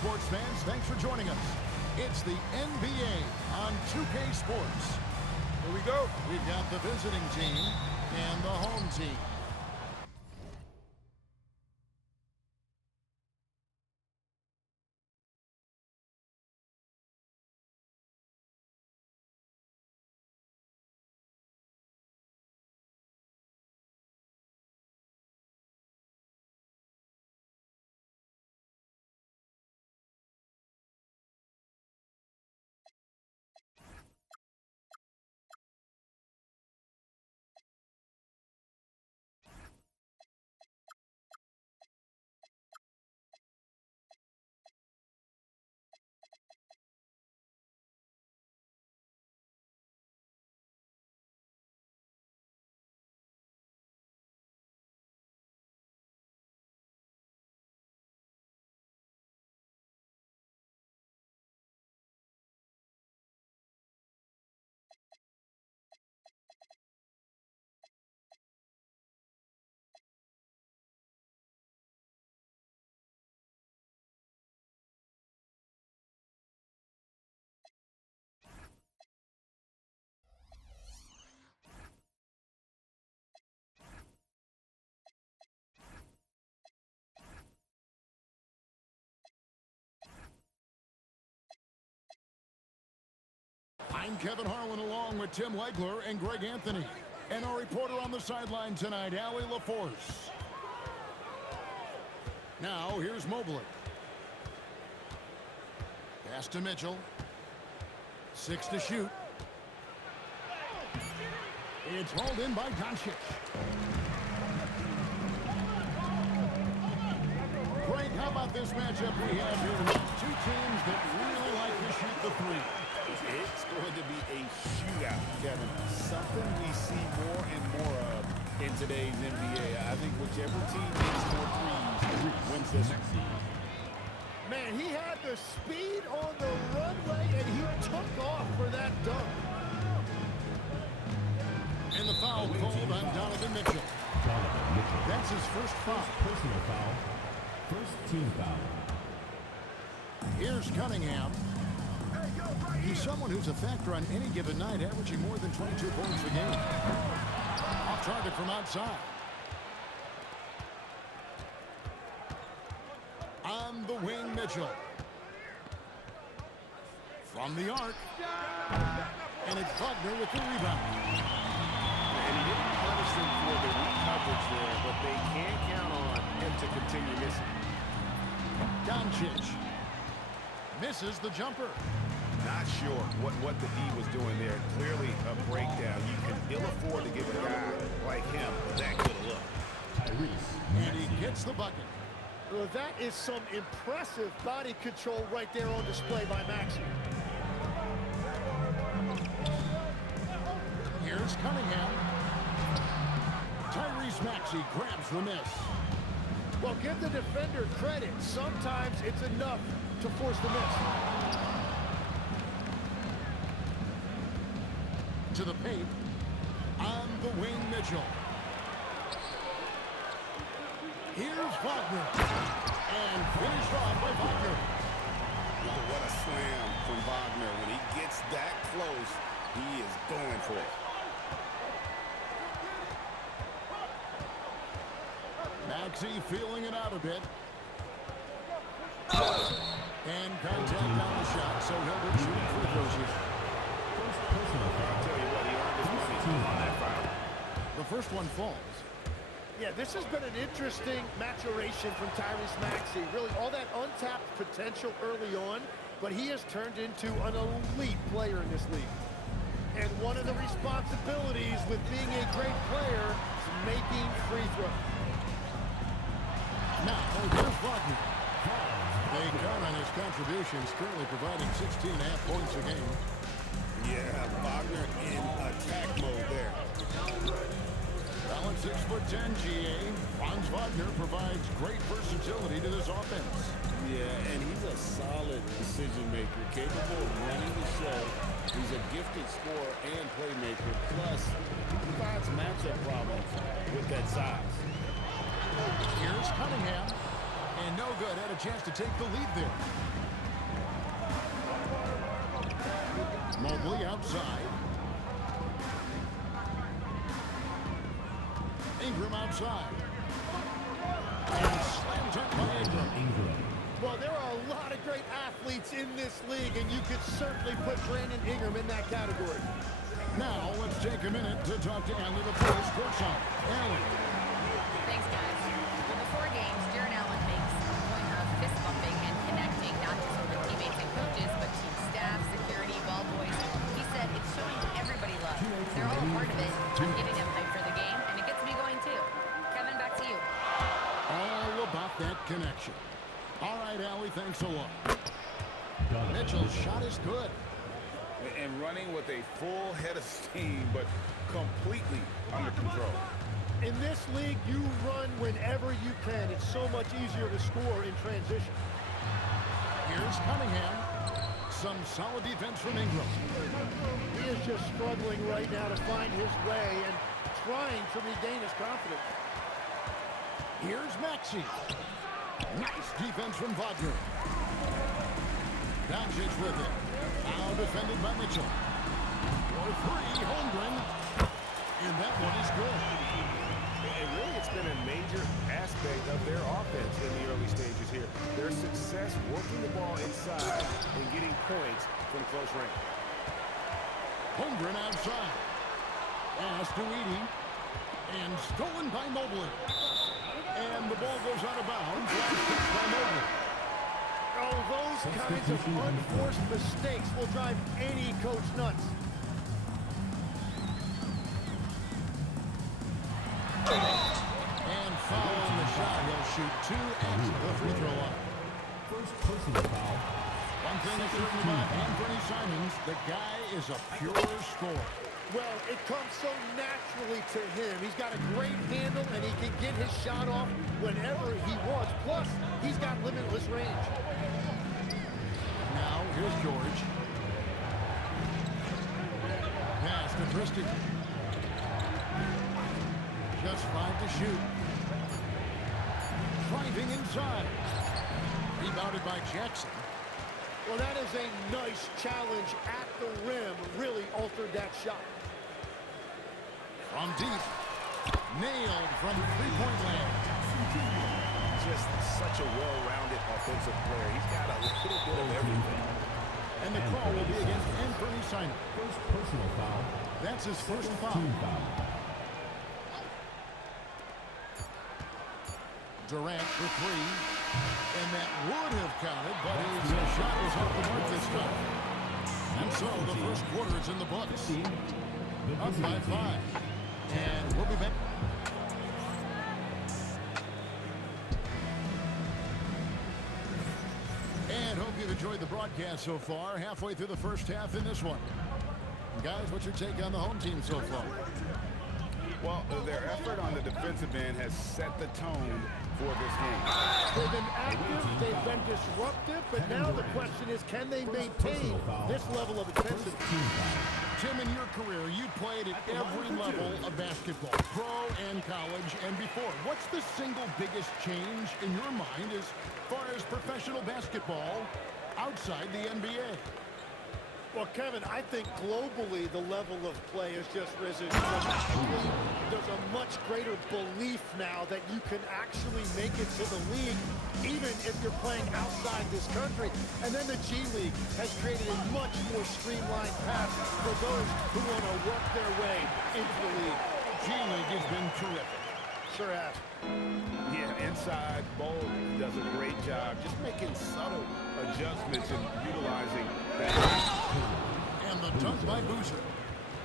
sports fans, thanks for joining us. It's the NBA on 2K Sports. Here we go. We've got the visiting team and the home team. I'm Kevin Harlan along with Tim Legler and Greg Anthony. And our reporter on the sideline tonight, Allie LaForce. Now, here's Mobley. Pass to Mitchell. 6 to shoot. It's hauled in by Doncic. Greg, how about this matchup we have here tonight? Two teams that really like to shoot the three. It's going to be a shootout, Kevin. Something we see more and more of in today's NBA. I think whichever team makes more threes wins this one. Man, he had the speed on the runway, and he took off for that dunk. And the foul called on Donovan Mitchell. That's his first foul. Personal foul. First team foul. Here's Cunningham. He's someone who's a factor on any given night, averaging more than 22 points a game. Off target from outside. On the wing, Mitchell. From the arc. And it's Wagner with the rebound. And he didn't punish them for the weak coverage there, but they can't count on him to continue missing. Doncic. Misses the jumper. Not sure what the D was doing there. Clearly a breakdown. You can ill afford to give a guy like him that good a look. And he gets the bucket. Well, that is some impressive body control right there on display by Maxey. Here's Cunningham. Tyrese Maxey grabs the miss. Well, give the defender credit. Sometimes it's enough to force the miss. To the paint. On the wing, Mitchell. Here's Wagner. And finished off by Wagner. What a slam from Wagner. When he gets that close, he is going for it. Maxey feeling it out a bit. And contact on the shot, so he'll be shooting free throws here. The first one falls. Yeah, this has been an interesting maturation from Tyrese Maxey. Really, all that untapped potential early on, but he has turned into an elite player in this league. And one of the responsibilities with being a great player is making free throws. Now, here's Wagner. They count on his contributions, currently providing 16.5 points a game. Yeah, Wagner in attack mode there. Balance 6'10", GA. Franz Wagner provides great versatility to this offense. Yeah, and he's a solid decision maker, capable of running the show. He's a gifted scorer and playmaker. Plus, he provides matchup problems with that size. Here's Cunningham. And no good. Had a chance to take the lead there. Mobley outside. Ingram outside. And slam dunk by Ingram. Well, there are a lot of great athletes in this league, and you could certainly put Brandon Ingram in that category. Now, let's take a minute to talk to Allie LaForce courtside. Allie. Thanks, guys. Well, before games, Jaron Allen makes a point of fist bumping and connecting, not just with teammates and coaches, but team staff, security, ball boys. He said it's showing everybody love. They're all a part of it. I'm getting them hyped for the game, and it gets me going too. Kevin, back to you. All about that connection. All right, Allie, thanks a lot. Mitchell's shot is good. And running with a full head of steam, but completely under control. In this league, you run whenever you can. It's so much easier to score in transition. Here's Cunningham. Some solid defense from Ingram. He is just struggling right now to find his way and trying to regain his confidence. Here's Maxey. Nice defense from Wagner. Doncic with it. Now defended by Mitchell. For three, Holmgren. And that one is good. And really, it's been a major aspect of their offense in the early stages here. Their success working the ball inside and getting points from close range. Holmgren outside. Pass to Edey. And stolen by Mobley. And the ball goes out of bounds. Last touch by Mobley. Oh, those kinds of unforced mistakes will drive any coach nuts. And foul on the shot. He'll shoot two at the free throw line. First personal foul. One thing is certain about Anthony Simons, the guy is a pure scorer. Well, it comes so naturally to him. He's got a great handle, and he can get his shot off whenever he wants. Plus, he's got limitless range. Now, here's George. Pass to Christie. Just 5 to shoot. Driving inside. Rebounded by Jackson. Well, that is a nice challenge at the rim. Really altered that shot. From deep. Nailed from three-point land. Just such a well-rounded offensive player. He's got a little bit of everything. And the call will be against Anthony Simons. First personal foul. That's his first foul. Team foul. Durant for three. And that would have counted, but his shot was off the mark this time. And so the first quarter is in the books. Up by 5. And we'll be back. And hope you've enjoyed the broadcast so far. Halfway through the first half in this one. Guys, what's your take on the home team so far? Well, their effort on the defensive end has set the tone for this game. They've been active, they've been disruptive, but now the question is, can they maintain this level of intensity? Tim, in your career, you played at every level of basketball, pro and college and before. What's the single biggest change in your mind as far as professional basketball outside the NBA? Well, Kevin, I think globally the level of play has just risen dramatically. There's a much greater belief now that you can actually make it to the league, even if you're playing outside this country. And then the G League has created a much more streamlined path for those who want to work their way into the league. G League has been terrific. Sure has. Yeah, inside, Bol does a great job just making subtle adjustments and utilizing that. And the dunk by Boozer.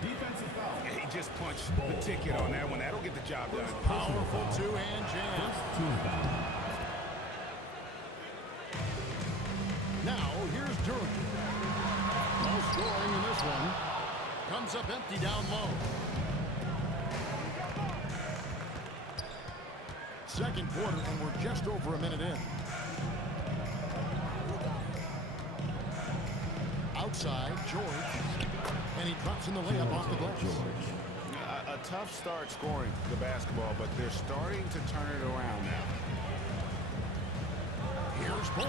Defensive foul. Yeah, he just punched the ticket on that one. That'll get the job done. Powerful two-hand jam. Team foul. Now, here's Durant. No scoring in this one. Comes up empty down low. Second quarter, and we're just over a minute in. Outside, George. And he drops in the layup off the glass. A tough start scoring the basketball, but they're starting to turn it around now. Here's Bull.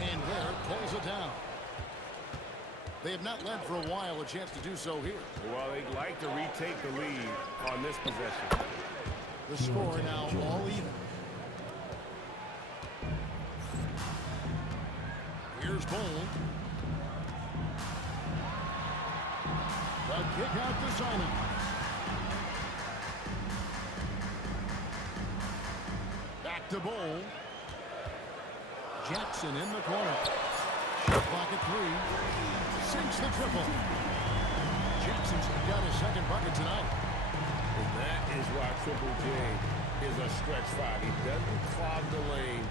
And Ware pulls it down. They have not led for a while. A chance to do so here. Well, they'd like to retake the lead on this possession. The score now all even. Here's Bull. The kick out to Simon. Back to Bull. Jackson in the corner. Shot clock at 3. Sinks the triple. Jackson's got his second bucket tonight. And that is why Triple J is a stretch five. He doesn't clog the lane.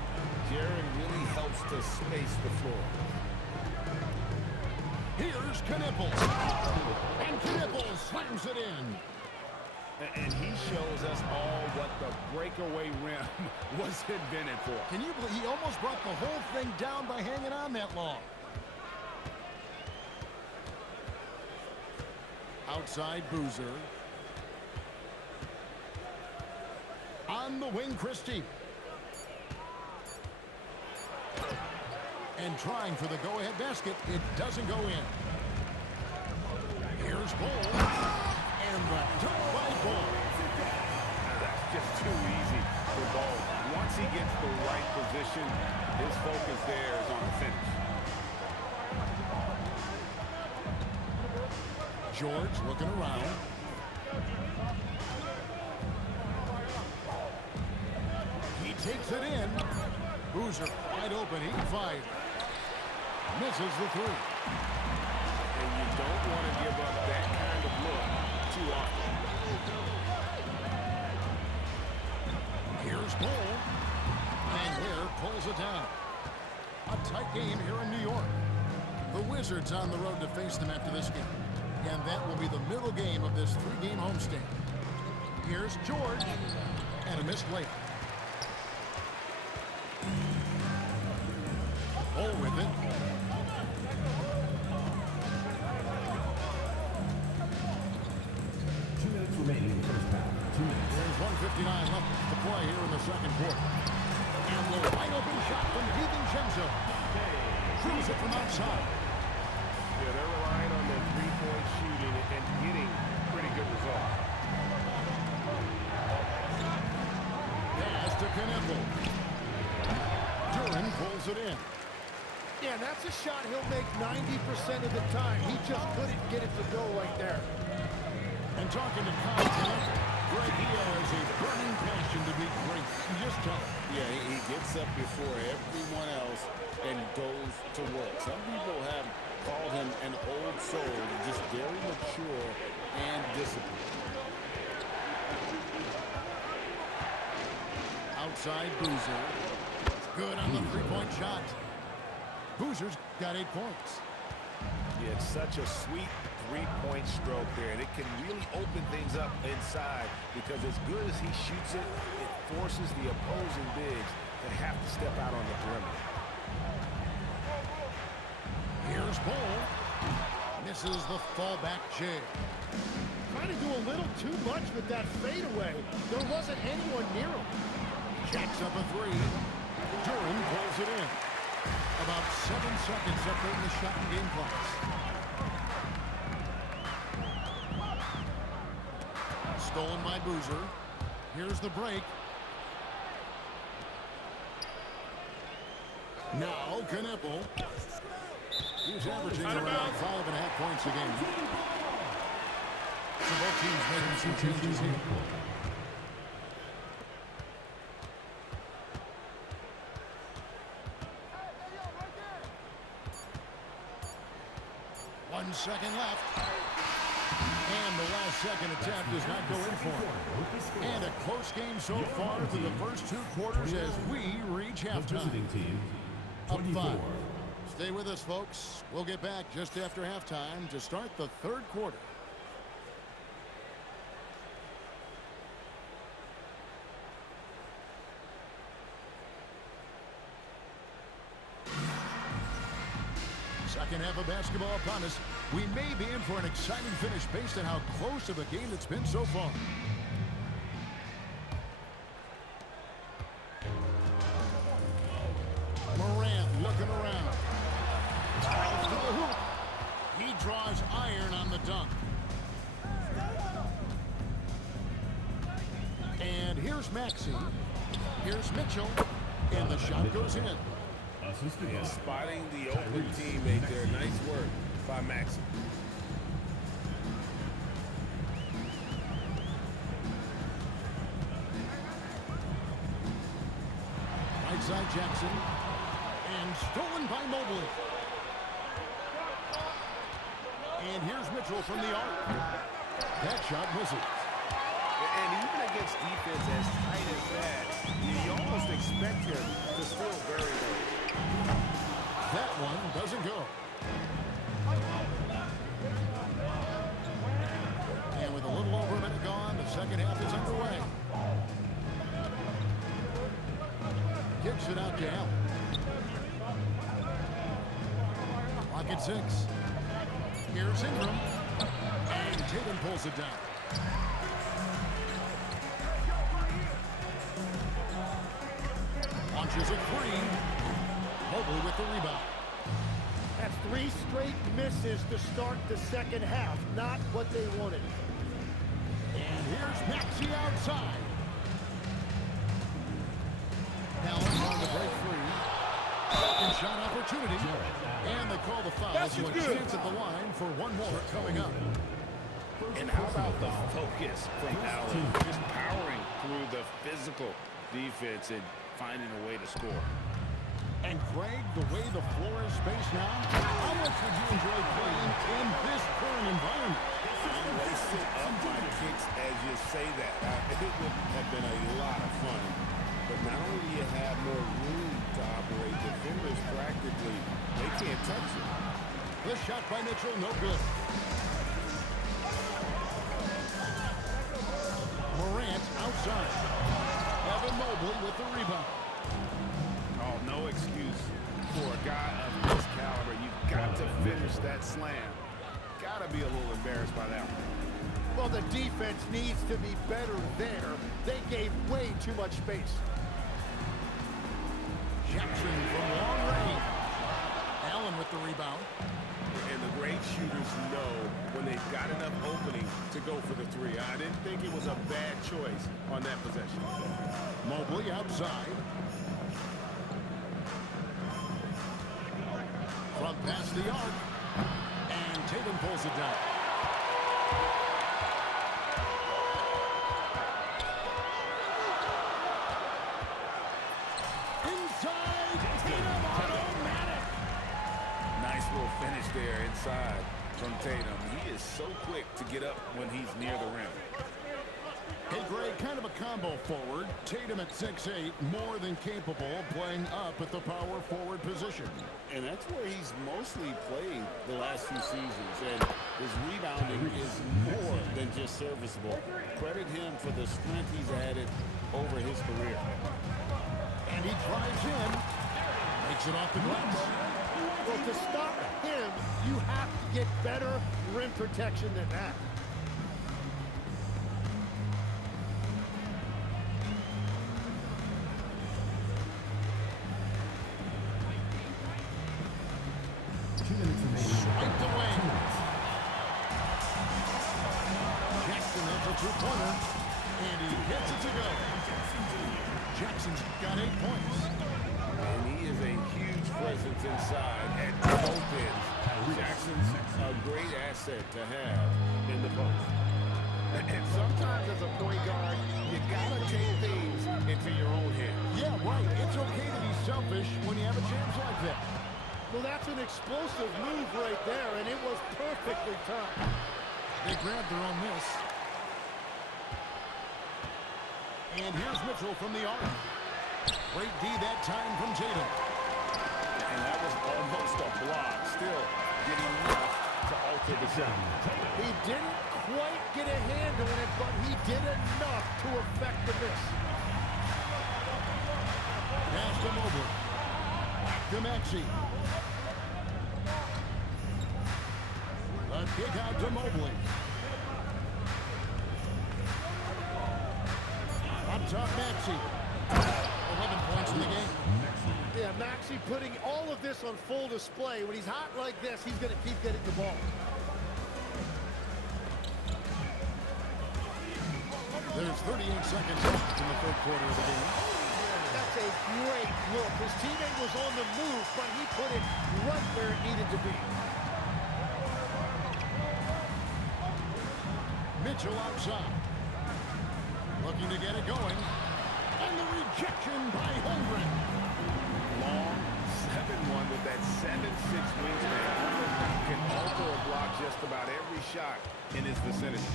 Jaron really helps to space the floor. Here's Knipples. And Knipples slams it in. And he shows us all what the breakaway rim was invented for. Can you believe he almost brought the whole thing down by hanging on that long? Outside Boozer. On the wing, Christie. And trying for the go-ahead basket. It doesn't go in. Here's Bull. And the dunk by Bull. That's just too easy for Bull. Once he gets the right position, his focus there is on the finish. George looking around. He takes it in. Boozer wide open. He can fire. Misses the 3. And you don't want to give up that kind of look too often. Here's Bull. And Ware pulls it down. A tight game here in New York. The Wizards on the road to face them after this game. And that will be the middle game of this 3-game homestand. Here's George. And a missed layup. Bull with it. 2 minutes remaining in the first half. 2 minutes. There's 1:59 left to play here in the second quarter. And the wide open shot from DiVincenzo. Throws it from outside. Yeah, they're relying on their three-point shooting and getting pretty good results. Pass to Knippel. Duran pulls it in. Yeah, that's a shot he'll make 90% of the time. He just couldn't get it to go right there. And talking to Kyle Knippel, Greg, he has a burning passion to be great. Just tell him. Yeah, he gets up before everyone else and goes to work. Some people have called him an old soul, just very mature and disciplined. Outside Boozer. Good on the three-point shot. Boozer's got 8 points. Yeah, it's such a sweet three-point stroke there, and it can really open things up inside because as good as he shoots it, it forces the opposing bigs to have to step out on the perimeter. Here's Bull. Misses the fallback jig. Trying to do a little too much with that fadeaway. There wasn't anyone near him. Jacks up a 3. Duran pulls it in. About 7 seconds separating the shot and game clocks. Stolen by Boozer. Here's the break. Now Knippel. He's averaging around 5.5 points a game. So both teams making some changes here. One second left. And the last second attempt does not go in for him. And a close game so far through the first 2 quarters as we reach The halftime. visiting team, Up 24. 5. Stay with us, folks. We'll get back just after halftime to start the third quarter. Second half of basketball upon us. We may be in for an exciting finish based on how close of a game it's been so far. Maxey. Here's Mitchell. And the shot goes in. Assisted Yeah, by spotting the open teammate there. Nice work by Maxey. Right side Jackson. And stolen by Mobley. And here's Mitchell from the arc. That shot misses. And even against defense as tight as that, you almost expect him to still bury those. That one doesn't go. And with a little over a minute gone, the second half is underway. Kicks it out to Allen. Clock at 6. Here's Ingram. And Tatum pulls it down. Launches a three. Mobley with the rebound. That's 3 straight misses to start the second half. Not what they wanted. And here's Maxey outside. Allen on to break free. Second shot opportunity. And they call the foul. So a chance at the line for one more coming up. And how about the focus from Allen? Just powering through the physical defense and finding a way to score. And Greg, the way the floor is spaced now, how much would you enjoy playing in this current environment? I'm lacing up my kicks as you say that. It would have been a lot of fun. But not only do you have more room to operate, defenders practically, they can't touch it. This shot by Mitchell, no good. Morant outside. Evan Mobley with the rebound. Oh, no excuse for a guy of this caliber. You've got to finish that slam. Got to be a little embarrassed by that one. Well, the defense needs to be better there. They gave way too much space. Jackson from long range. Allen with the rebound. And the great shooters know when they've got enough opening to go for the three. I didn't think it was a bad choice on that possession. Mobley outside. Front past the arc. And Tatum pulls it down. Inside. Tatum automatic. Nice little finish there inside from Tatum. He is so quick to get up when he's near the rim. Hey, Greg, kind of a combo forward. Tatum at 6'8", more than capable of playing up at the power forward position. And that's where he's mostly played the last few seasons. And his rebounding is more than just serviceable. Credit him for the strength he's added over his career. And he drives in. Makes it off the glass. Well, to stop him, you have to get better rim protection than that. Swiped away. Jackson into two-pointer. And he hits it to go. Jackson's got 8 points. And he is a huge presence inside at both ends. Jackson's a great asset to have in the post. And sometimes as a point guard, you gotta take things into your own hands. Yeah, right. It's okay to be selfish when you have a chance like that. Well, that's an explosive move right there, and it was perfectly timed. They grabbed their own miss. And here's Mitchell from the arc. Great D that time from Tatum. And that was almost a block. Still getting enough to alter the shot. He didn't quite get a hand on it, but he did enough to affect the miss. Pass to Mobley. Back to Maxey. A kick out to Mobley. Up top, Maxey. 11 points in the game. Yeah, Maxey putting all of this on full display. When he's hot like this, he's going to keep getting the ball. There's 38 seconds left in the third quarter of the game. That's a great look. His teammate was on the move, but he put it right where it needed to be. Mitchell outside. Looking to get it going. And the rejection by Holmgren. Long 7-1 with that 7'6" wingspan. Can alter a block just about every shot in his vicinity.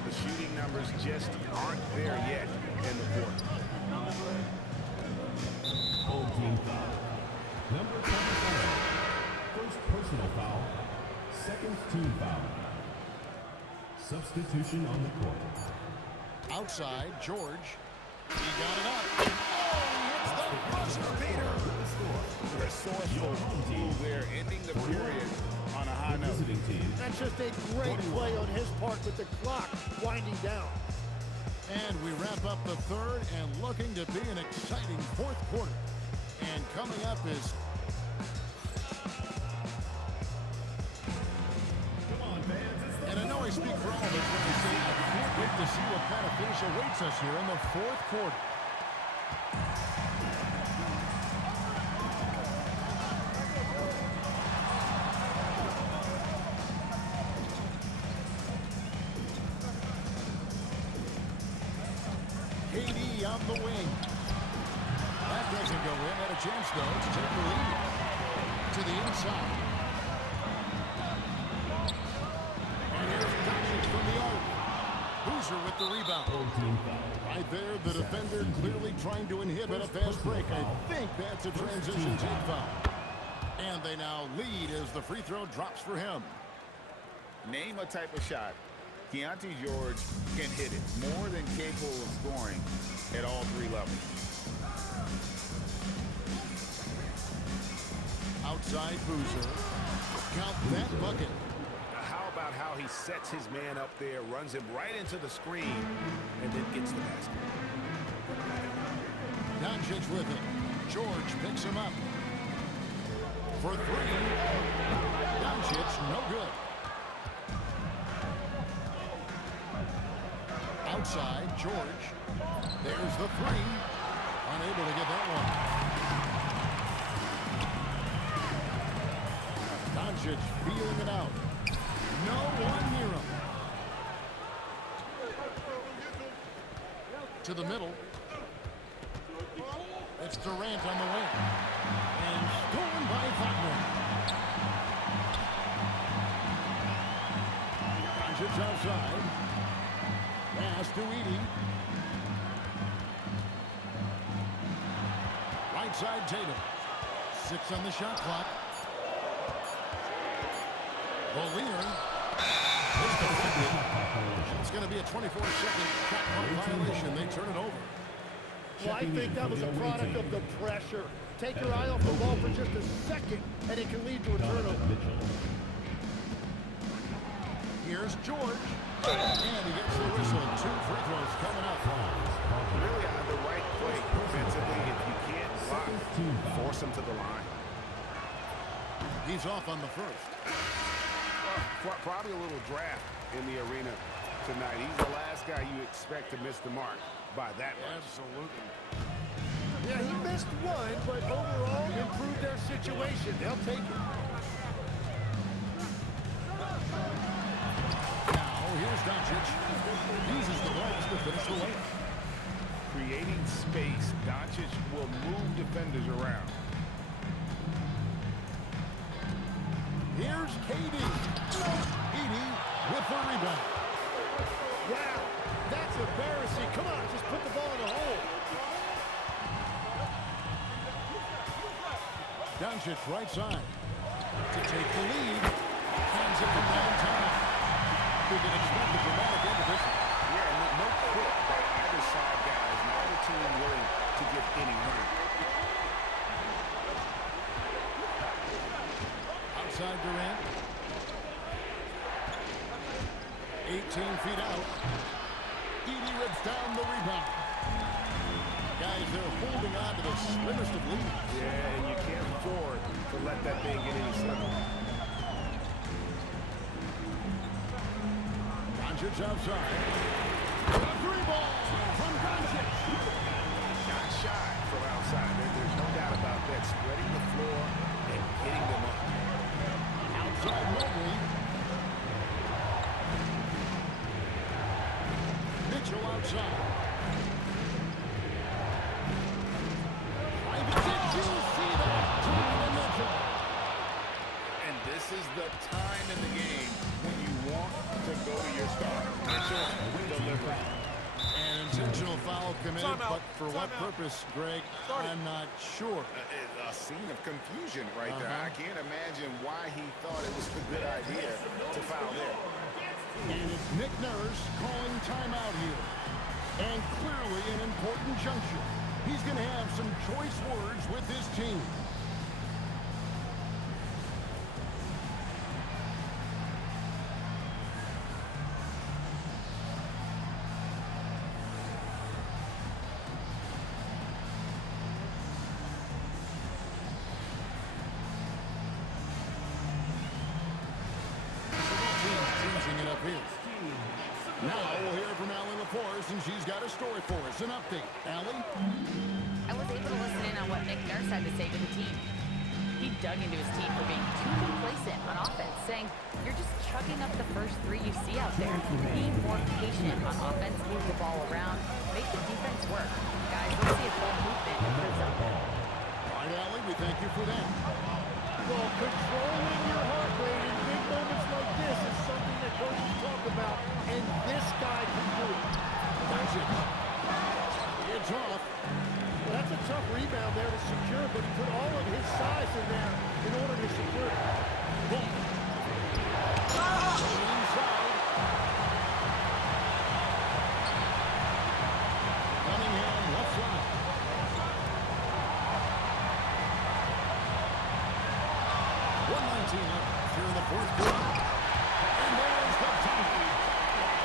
The shooting numbers just aren't there yet in the quarter. Old team foul. Number 75. First personal foul. Second team foul. Substitution on the court. Outside, George. He got it up. Oh, he hits the buzzer beater. Resourceful move there, ending the period on a high note. Visiting team. That's just a great play on his part with the clock winding down. And we wrap up the third and looking to be an exciting fourth quarter. And coming up is... Come on, fans. And I know I speak for all of us when I say I can't wait to see what kind of finish awaits us here in the fourth quarter. KD on the wing. That doesn't go in. Had a chance, though, to take the lead. To the inside. And here's Doncic from the arc. Boozer with the rebound. Old team foul. Right there, the defender clearly trying to inhibit a fast break. I think that's a transition take foul. And they now lead as the free throw drops for him. Name a type of shot Keontae George can hit it, more than capable of scoring at all three levels. Outside Boozer. Count that bucket. How about how he sets his man up there, runs him right into the screen, and then gets the basket. Doncic with it. George picks him up. For three. Doncic, no good. Outside, George. There's the three. Unable to get that one. Doncic feeling it out. No one near him. To the middle. It's Durant on the wing. And stolen by Wagner. Doncic outside. Pass to Edey. Right side Tatum. 6 on the shot clock. Bolier. It's going to be a 24-second shot clock violation. They turn it over. Well, I think that was a product of the pressure. Take your eye off the ball for just a second, and it can lead to a turnover. Here's George. And he gets the whistle. 2 free throws coming up. Really on the right play defensively. If you can't block, force him to the line. He's off on the first. Probably a little draft in the arena tonight. He's the last guy you expect to miss the mark by that much. Absolutely. Yeah, he missed one, but overall improved their situation. They'll take it. Now, here's Doncic. Uses the balls to finish the layup. Creating space, Doncic will move defenders around. Here's KD. Edey with the rebound. Wow, that's embarrassing. Come on, just put the ball in the hole. Doncic right side. To take the lead. Hands it from downtown. We can expect a dramatic end to this. Yeah, no quit by either side, guys. Neither team willing to give any room. Outside Durant. 18 feet out. Edey rips down the rebound. Guys, they're holding on to the slimmest of leads. Yeah, and you can't afford to let that thing get any slimmer. Doncic outside. The three ball from Doncic. Not shy from outside. There's no doubt about that. Spreading the floor and hitting them up. Outside Mobley. Mitchell outside. Did you see that? Donovan Mitchell. And this is the time in the game when you want to go to your star. Mitchell delivering. An intentional foul committed, but for what purpose, Greg? I'm not sure. A scene of confusion right there. I can't imagine why he thought it was a good idea to foul there. And it's Nick Nurse calling timeout here. And clearly an important juncture. He's going to have some choice words with his team. Now we'll hear from Allie LaForce, and she's got a story for us. An update. Allie? I was able to listen in on what Nick Nurse had to say to the team. He dug into his team for being too complacent on offense, saying, you're just chugging up the first three you see out there. Be more patient on offense, move the ball around, make the defense work. Guys, let's see if ball movement improves out there. All right, Allie, we thank you for that. Well, controlling your heart rate in big moments like this is something that coaches talk about, and this guy can do it. That's it. It's off. Well, that's a tough rebound there to secure, but he put all of his size in there in order to secure it. Boom. Inside. Cunningham left side. Here in the fourth quarter. And there's the dunk.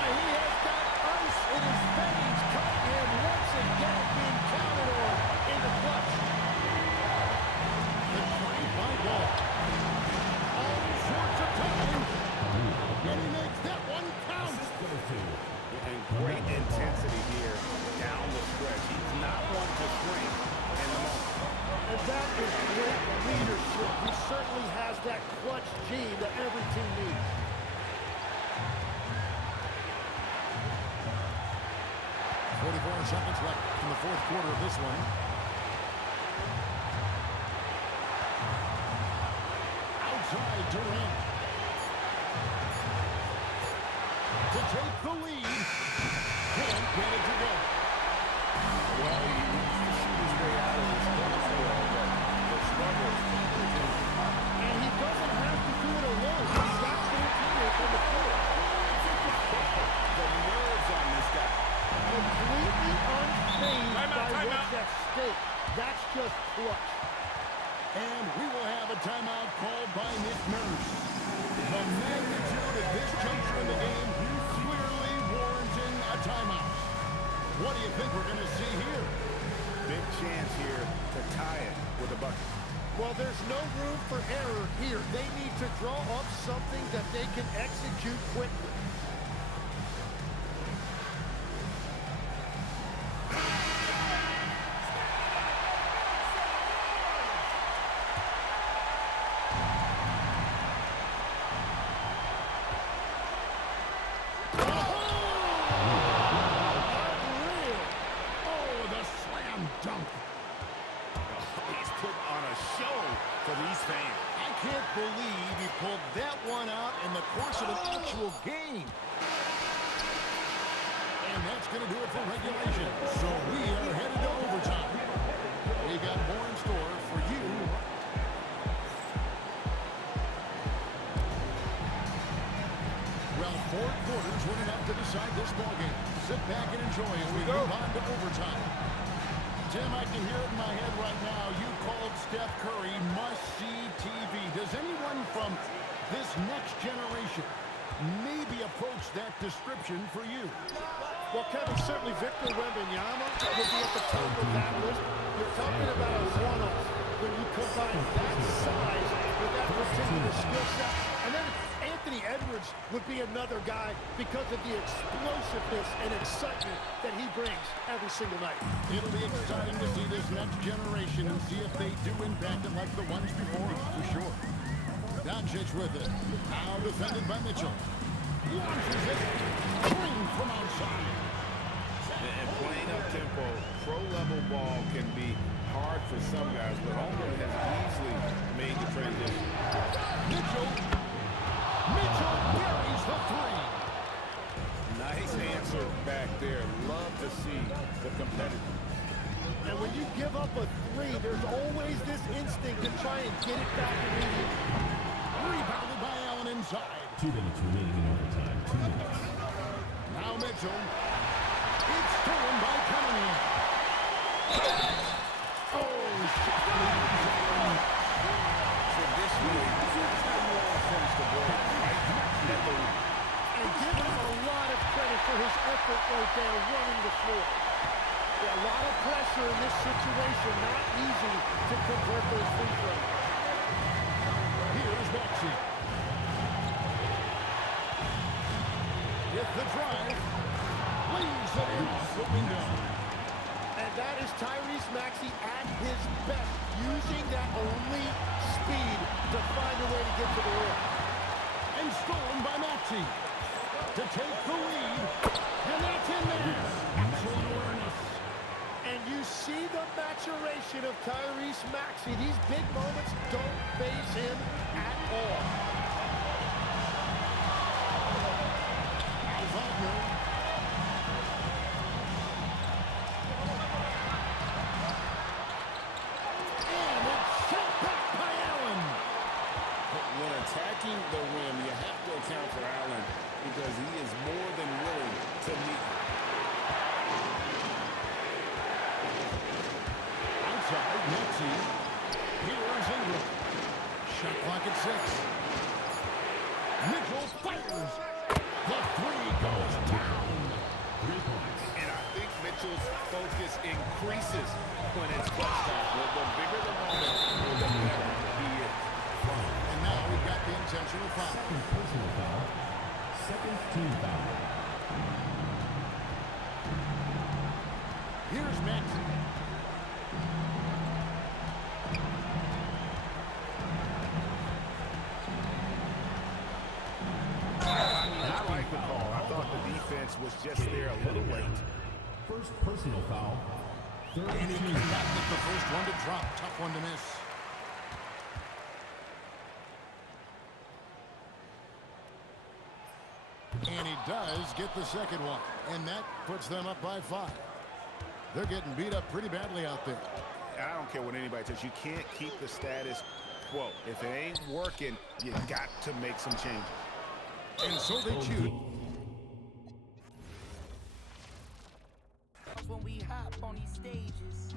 He has got ice in his veins. Cunningham once again being counted on in the clutch. The drive-by ball. All sorts of time. And he makes that one count. And great intensity here down the stretch. He's not one to shrink in the moment. And that is great leadership. He certainly has that clutch gene that every team needs. Seconds left in the fourth quarter of this one. Outside Durant. To take the lead. Can't get it to go. Well, he needs to shoot his way out of this but the struggle is continuing. And he doesn't have to do it alone. He's got four teammates on the floor. The nerves on this guy. Completely unfazed by what's at stake. That's just clutch. And we will have a timeout called by Nick Nurse. The magnitude of this juncture in the game clearly warranting a timeout. What do you think we're going to see here? Big chance here to tie it with a bucket. Well, there's no room for error here. They need to draw up something that they can execute quickly. Believe he pulled that one out in the course of an actual game. And that's going to do it for regulation. So we are headed to overtime. We got more in store for you. Well, 4 quarters were enough to decide this ballgame. Sit back and enjoy as we move on to overtime. Tim, I can hear it in my head right now. You called Steph Curry must-see TV. Does anyone from this next generation maybe approach that description for you? Well, Kevin, certainly Victor Wembanyama would be at the top of that list. You're talking about a one-off when you combine that size with that particular skill set. And then Anthony Edwards Edwards would be another guy because of the explosiveness and excitement that he brings every single night. It'll be exciting to see this next generation and see if they do impact it like the ones before them, for sure. Doncic with it. Now defended by Mitchell. Launches it. Clean from outside. And playing up-tempo, pro-level ball can be hard for some guys, but Holmgren has easily made the transition. Mitchell. Mitchell buries the three. Nice answer back there. Love to see the competitive. And when you give up a three, there's always this instinct to try and get it back immediately. Rebounded by Allen inside. 2 minutes remaining in overtime. 2 minutes. Now Mitchell. It's stolen by Cunningham. Oh, Traditionally, that's how you all finish the break, right? At the rim. And give him a lot of credit for his effort right there running the floor. Yeah, a lot of pressure in this situation. Not easy to convert those free throws. here's Maxey. With the drive. Leaves it in off the window. And that is Tyrese Maxey at his best, using that elite speed to find a way to get to the rim. And stolen by Maxey. To take the lead. And that's in there. Excellent awareness. And you see the maturation of Tyrese Maxey. These big moments don't faze him at all. Al Wagner. And it's sent back by Allen. When attacking the rim, you have to account for Allen because he is more than willing to meet. Outside, Maxey. Here's Ingram. Shot clock at 6. Mitchell fires. The three goes down. 3 points. And I think Mitchell's focus increases when it's clutch time. The bigger the moment, the better he is. And now we've got the intentional foul. Second personal foul. Second team foul. Here's Maxey. I like the call. I thought the defense was just there a little late. First personal foul. Third And he team comes foul. back with the first one to drop. Tough one to miss. And he does get the second one. And that puts them up by 5. They're getting beat up pretty badly out there. I don't care what anybody says. You can't keep the status quo. If it ain't working, you got to make some changes. And so they choose. When we hop on these stages.